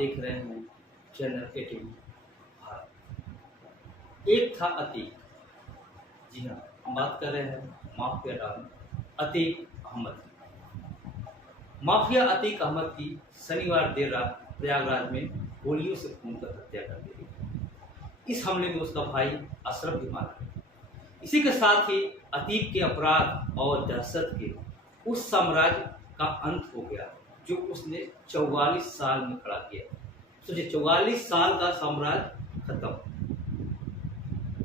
देख रहे हैं चैनल 18 भारत। एक था अतीक। जी हाँ, हम बात कर रहे हैं माफिया डॉन अतीक अहमद की। माफिया अतीक अहमद की शनिवार देर रात प्रयागराज में गोलियों से खूनकर हत्या कर दी गई। इस हमले में उसका भाई अशरफ भी मारा गया। इसी के साथ ही अतीक के अपराध और दहशत के उस साम्राज्य का अंत हो गया जो उसने 44 साल में खड़ा किया। सोचिए, 44 साल का साम्राज्य खत्म।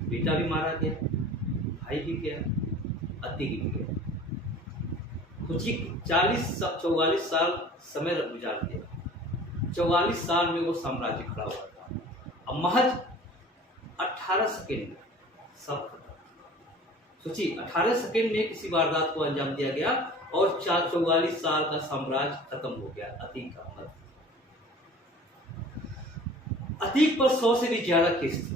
बेटा भी मारा गया, भाई भी गया, अतीक भी गया। सोचिए, 44 साल समय गुजार दिया। 44 साल में वो साम्राज्य खड़ा हुआ था। अब महज 18 सेकेंड में सब खत्म। सोचिए, 18 सेकेंड में किसी वारदात को अंजाम दिया गया और 44 साल का साम्राज्य खत्म हो गया। अतीक अहमद, अतीक पर 100 से भी ज्यादा केस थे।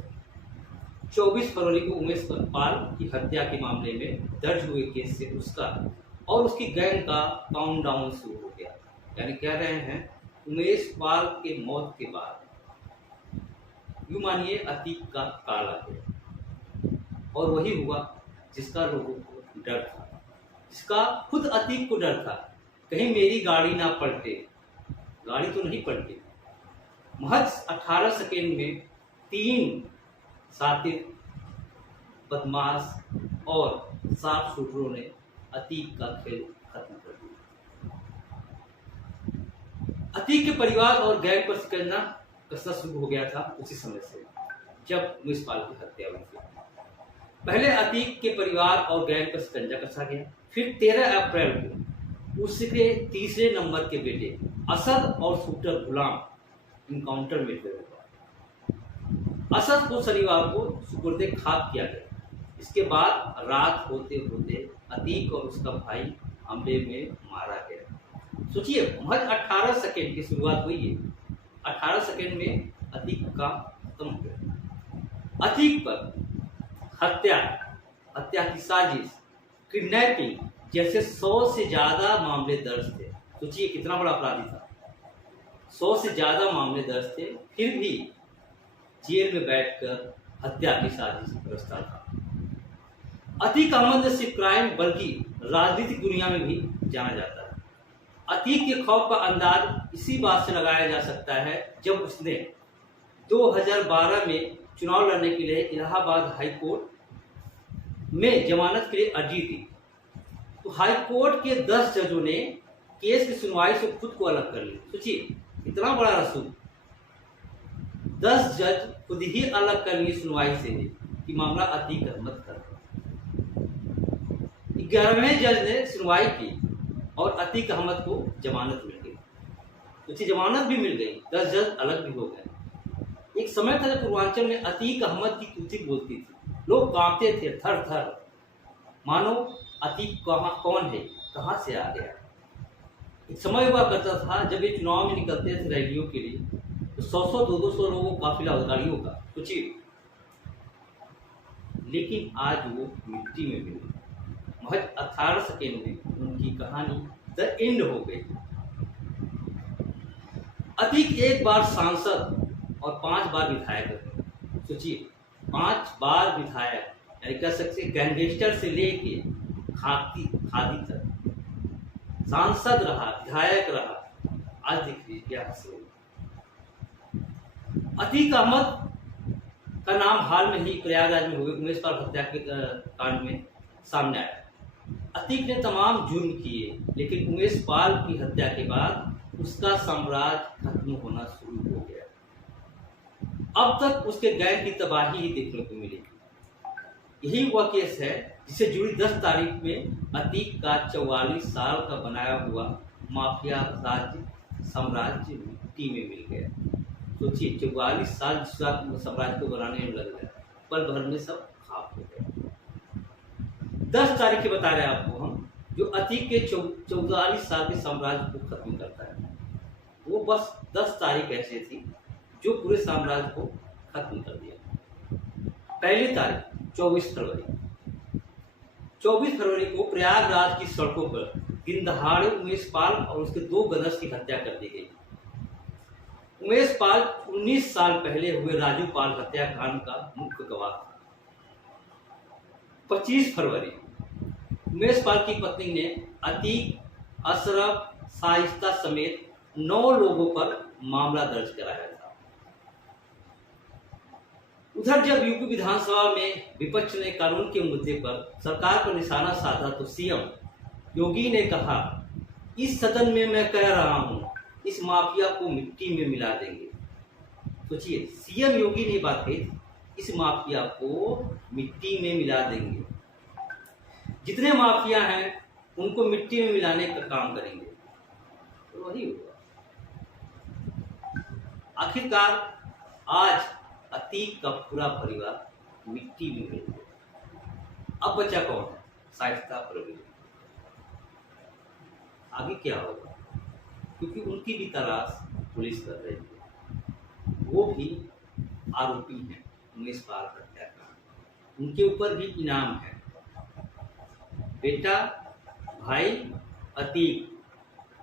24 फरवरी को उमेश पाल की हत्या के मामले में दर्ज हुए केस से उसका और उसकी गैंग का काउंटडाउन शुरू हो गया। यानी कह रहे हैं उमेश पाल के मौत के बाद यूं मानिए अतीक का काल आ गया। और वही हुआ जिसका लोगों को डर था, जिसका खुद अतीक को डर था, कहीं मेरी गाड़ी ना पलटे। गाड़ी तो नहीं पलटी। महज 18 सेकेंड में 3 शातिर, बदमाश और साफ शूटरों ने अतीक का खेल खत्म कर दिया। अतीक के परिवार और गैंग पर शिकंजा कसना शुरू हो गया था उसी समय से जब उमेश पाल की हत्या हुई थी। पहले अतीक के परिवार और गैंग पर शिकंजा कसा गया। फिर 13 अप्रैल को उसके तीसरे नंबर के बेटे असद और शूटर गुलाम इनकाउंटर में हुए। असद को शनिवार को सुपुर्दे खाक किया गया। इसके बाद रात होते होते अतीक और उसका भाई हमले में मारा गया। सोचिए, महज 18 सेकेंड की शुरुआत हुई है। 18 सेकेंड में अतीक का खत्म हो गया। अतीक पर हत्या की साजिश, किडनैपिंग जैसे 100 से ज्यादा मामले दर्ज थे। सोचिए कितना बड़ा अपराधी था। 100 से ज्यादा मामले दर्ज थे, फिर भी जेल में बैठकर हत्या की साजिश रचता था। अतीक अहमद ने सिर्फ क्राइम बल्कि राजनीतिक दुनिया में भी जाना जाता है। अतीक के खौफ का अंदाज इसी बात से लगाया जा सकता है जब उसने 2012 में चुनाव लड़ने के लिए इलाहाबाद हाई कोर्ट में जमानत के लिए अर्जी दी। तो हाई कोर्ट के 10 जजों ने केस की सुनवाई से खुद को अलग कर लिया। सोचिए इतना बड़ा रसूख। 10 जज खुद ही अलग कर लिए सुनवाई से कि मामला अतीक अहमद का। 11वें जज ने सुनवाई की और अतीक अहमद को जमानत मिल गई। सोचिए, जमानत भी मिल गई, 10 जज अलग भी हो गए। एक समय था जब पूर्वांचल में अतीक अहमद की कुर्सी बोलती थी, लोग कांपते थे थर थर, मानो अतीक कौन है, कहां से आ गया। एक समय हुआ करता था जब ये चुनाव में निकलते थे रैलियों के लिए, तो 100-100, 200 लोगों का काफिला गाड़ियों का। सोचिए, लेकिन आज वो मिट्टी में मिले। महज 18 सेकेंड में उनकी कहानी द एंड हो गई। अतीक एक बार सांसद और 5 बार विधायक रहे। सोचिए, 5 बार विधायक, यानी कह सकते गैंगस्टर से लेके खादी तक सांसद रहा, विधायक रहा। आज देखिए क्या हासिल। अतीक अहमद का नाम हाल में ही प्रयागराज में हुए उमेश पाल हत्या के कांड में सामने आया। अतीक ने तमाम जुर्म किए, लेकिन उमेश पाल की हत्या के बाद उसका साम्राज्य खत्म होना शुरू हो गया। अब तक उसके गैंग की तबाही ही देखने को मिली। यही वह केस है जिसे जुड़ी 10 तारीख में अतीक का 44 साल का बनाया हुआ माफिया राज्य साम्राज्य मिट्टी में मिल गया। सोचिए, 44 साल साम्राज्य को बनाने में लग गया, पल भर में सब खाक हो गया। 10 तारीख के बता रहे हैं आपको हम, जो अतीक के 44 साल के साम्राज्य को खत्म करता है। वो बस 10 तारीख ऐसी थी जो पूरे साम्राज्य को खत्म कर दिया। पहली तारीख 24 फरवरी। 24 फरवरी को प्रयागराज की सड़कों पर दिन दहाड़े उमेश पाल और उसके 2 गनर्स की हत्या कर दी गई। उमेश पाल 19 साल पहले हुए राजू पाल हत्याकांड का मुख्य गवाह था। 25 फरवरी उमेश पाल की पत्नी ने अतीक, अशरफ, शाइस्ता समेत 9 लोगों पर मामला दर्ज कराया था। उधर जब यूपी विधानसभा में विपक्ष ने कानून के मुद्दे पर सरकार पर निशाना साधा तो सीएम योगी ने कहा, इस सदन में मैं कह रहा हूं, इस माफिया को मिट्टी में मिला देंगे। सोचिए, सीएम योगी ने बात कही, इस माफिया को मिट्टी में मिला देंगे। जितने माफिया हैं उनको मिट्टी में मिलाने का काम करेंगे, तो वही होगा। आखिरकार आज अतीक का पूरा परिवार मिट्टी में मिल गया। अब बचा कौन है? शाइस्ता परवीन। आगे क्या होगा? क्योंकि उनकी भी तलाश पुलिस कर रही है। वो भी आरोपी हैं उमेश पाल हत्याकांड। उनके ऊपर भी इनाम है। बेटा, भाई, अतीक,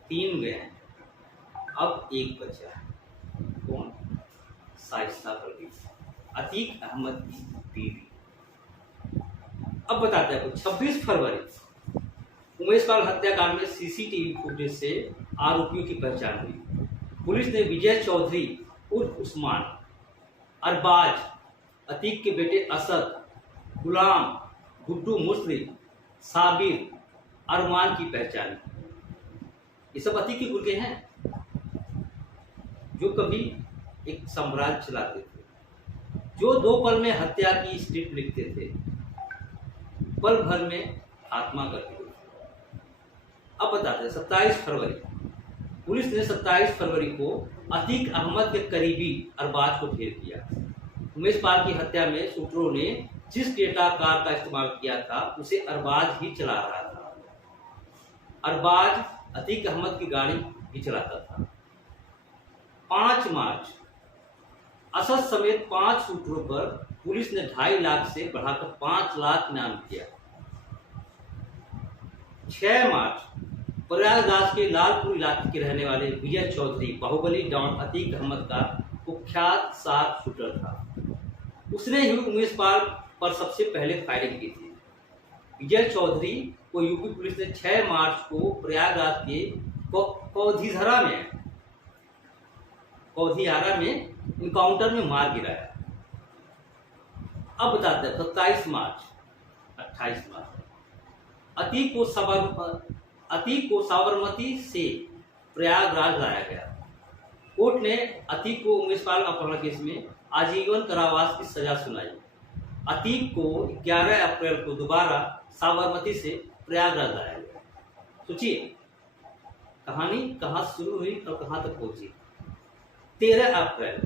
3 गए हैं। अब एक बचा है। कौन? शाइस्ता परवीन, अतीक अहमद की बीवी। अब बताते हैं कुछ। 26 फरवरी उमेश पाल हत्याकांड में सीसीटीवी फुटेज से आरोपियों की पहचान हुई। पुलिस ने विजय चौधरी उर्फ उस्मान, अरबाज, अतीक के बेटे असद, गुलाम, गुड्डू मुस्लिम, साबिर, अरमान की पहचान की। ये सब अतीक के गुर्गे हैं जो कभी एक साम्राज्य चलाते थे, जो 2 पल में हत्या की स्क्रिप्ट लिखते थे, पल भर में आत्मा करते थे। अब बताते हैं 27 फरवरी पुलिस ने 27 फरवरी को अतीक अहमद के करीबी अरबाज को ढेर किया। उमेश पाल की हत्या में शूटरों ने जिस क्रेटा कार का इस्तेमाल किया था उसे अरबाज ही चला रहा था। अरबाज अतीक अहमद की गाड़ी भी चलाता था। 5 मार्च असद समेत 5 शूटरों पर पुलिस ने 2.5 लाख से बढ़ाकर 5 लाख इनाम किया। 6 मार्च प्रयागराज के लालपुर इलाके के रहने वाले विजय चौधरी बाहुबली डॉन अतीक अहमद का कुख्यात शार्प शूटर था। उसने ही उमेश पाल पर सबसे पहले फायरिंग की थी। विजय चौधरी को यूपी पुलिस ने 6 मार्च को प्रयागराज के कौधियारा में इनकाउंटर में मार गिराया। अब बताते हैं 27 मार्च 28 मार्च अतीक को साबरमती से प्रयागराज लाया गया। कोर्ट ने अतीक को उमेश पाल अपहरण केस में आजीवन कारावास की सजा सुनाई। अतीक को 11 अप्रैल को दोबारा साबरमती से प्रयागराज लाया गया। सोचिए कहानी कहाँ शुरू हुई और कहाँ तक पहुंची। 13 अप्रैल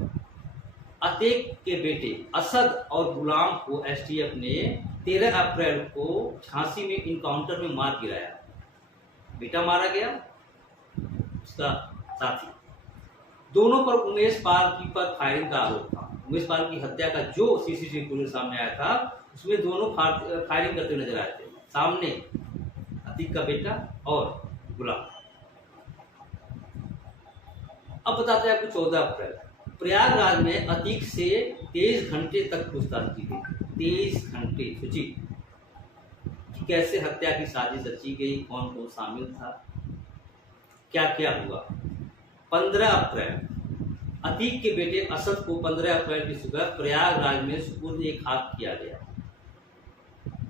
अतीक के बेटे असद और गुलाम को एसटीएफ ने 13 अप्रैल को झांसी में इनकाउंटर में मार गिराया। बेटा मारा गया, उसका साथी। दोनों पर उमेश पाल की पर फायरिंग का आरोप था। उमेश पाल की हत्या का जो सीसीटीवी फुटेज सामने आया था उसमें दोनों फायरिंग करते नजर आए थे। सामने अतीक का बेटा और गुलाम। अब बताते हैं आपको 14 अप्रैल प्रयागराज में अतीक से 23 घंटे तक पूछताछ की गई। 23 घंटे। सोचिए कि कैसे हत्या की साजिश रची गई, कौन कौन शामिल था, क्या क्या हुआ। 15 अप्रैल अतीक के बेटे असद को 15 अप्रैल की सुबह प्रयागराज में सुपुर्द खाक किया गया।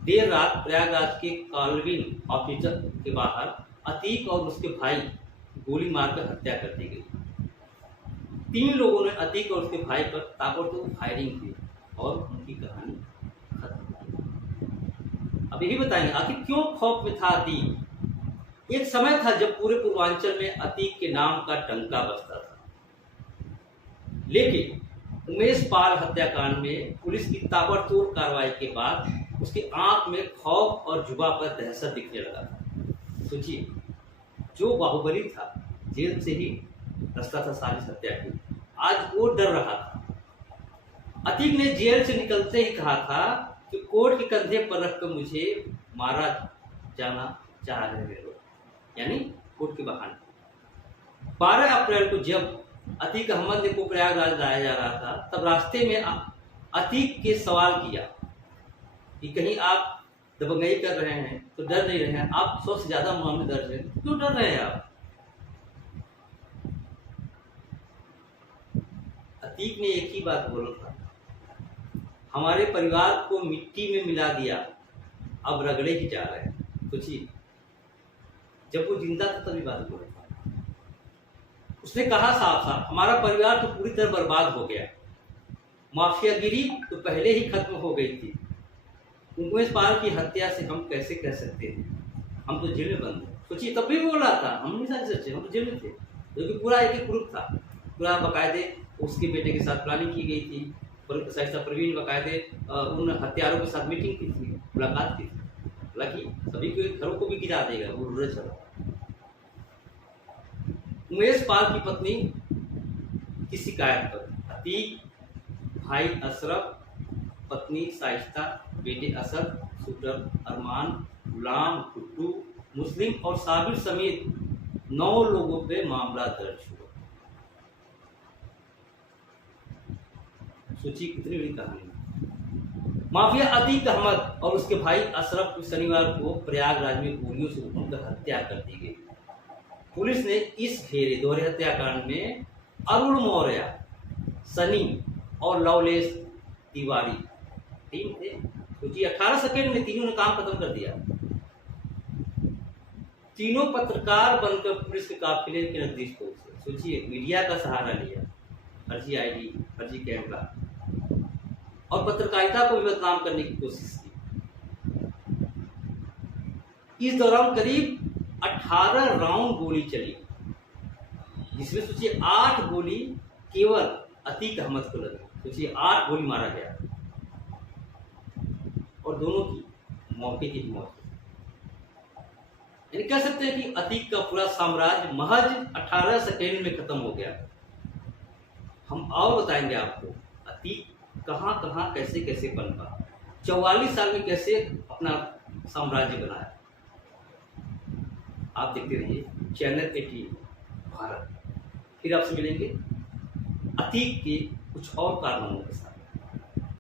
देर रात प्रयागराज के कॉलविन ऑफिसर के बाहर अतीक और उसके भाई गोली मारकर हत्या कर दी गई। 3 लोगों ने अतीक और उसके भाई पर ताबड़तोड़ फायरिंग की और उनकी कहानी खत्म। अब यही बताएंगे आखिर क्यों खौफ में था अतीक। एक समय था जब पूरे पूर्वांचल में अतीक के नाम का डंका बजता था, लेकिन उमेश पाल हत्याकांड में पुलिस की ताबड़तोड़ कार्रवाई के बाद उसकी आंख में खौफ और जुबा पर दहशत दिखने लगा था। सोचिए जो बाहुबली था, जेल से ही रचता था साजिश हत्या की, आज वो डर रहा था। अतीक ने जेल से निकलते ही कहा था कि कोर्ट के कंधे पर रखकर मुझे मारा जाना चाह रहे लोग, यानी कोर्ट के बहाने। 12 अप्रैल को जब अतीक अहमद को प्रयागराज लाया जा रहा था, तब रास्ते में अतीक के सवाल किया कि कहीं आप दबंगई कर रहे हैं तो डर नहीं रहे हैं, आप 100 से ज्यादा मामले दर्ज हैं, क्यों डर रहे हैं आप? अतीक ने एक ही बात बोला था, हमारे परिवार को मिट्टी में मिला दिया, अब रगड़े ही जा रहे हैं। सोचिए, जब वो जिंदा था तभी बात बोला था। उसने कहा साफ साफ, हमारा परिवार तो पूरी तरह बर्बाद हो गया, माफियागिरी तो पहले ही खत्म हो गई थी, उमेश पाल की हत्या से हम कैसे कह सकते हैं, हम तो जेल में बंद हैं। सोचिए, तब भी बोल रहा था, हम नहीं साझे सच्चे, हम तो जेल में थे, क्योंकि पूरा एक ग्रुप था, पूरा बाकायदे उसके बेटे के साथ प्लानिंग की गई थी, शाइस्ता परवीन बाकायदे उन हत्यारों के साथ मीटिंग की थी, मुलाकात की थी, हालांकि सभी के घरों को भी गिरा देगा वो रुरे चला। उमेश पाल की पत्नी की शिकायत पर अतीक, भाई अशरफ, पत्नी शाइस्ता, बेटे असद, शूटर अरमान, गुलाम, गुड्डू, मुस्लिम और साबिर समेत 9 लोगों पे मामला दर्ज हुआ। सोचिए कितनी बड़ी कहानी। माफिया अतीक अहमद और उसके भाई अशरफ को शनिवार को प्रयागराज में गोलियों से उनकर हत्या कर दी गई। पुलिस ने इस घेरे दोहरे हत्याकांड में अरुण मौर्य, सनी और लवलेश तिवारी 3 थे। सोचिए, 18 सेकेंड में तीनों ने काम खत्म कर दिया। तीनों पत्रकार बनकर पुलिस के काफिले के नजदीक पहुंचे। सोचिए, मीडिया का सहारा लिया, फर्जी आईडी, फर्जी कैमरा और पत्रकारिता को भी बदनाम करने की कोशिश की। इस दौरान करीब 18 राउंड गोली चली, जिसमें सोचिए 8 गोली केवल अतीक अहमद को लगी। सोचिए, 8 गोली मारा गया और दोनों की मौके की मौत। यानी कह सकते हैं कि अतीक का पूरा साम्राज्य महज 18 सेकेंड में खत्म हो गया। हम और बताएंगे आपको अतीक कहां कहां कैसे कैसे पनपा, 44 साल में कैसे अपना साम्राज्य बनाया। आप देखते रहिए चैनल 18 भारत। फिर आपसे मिलेंगे अतीक के कुछ और कारनामों के साथ।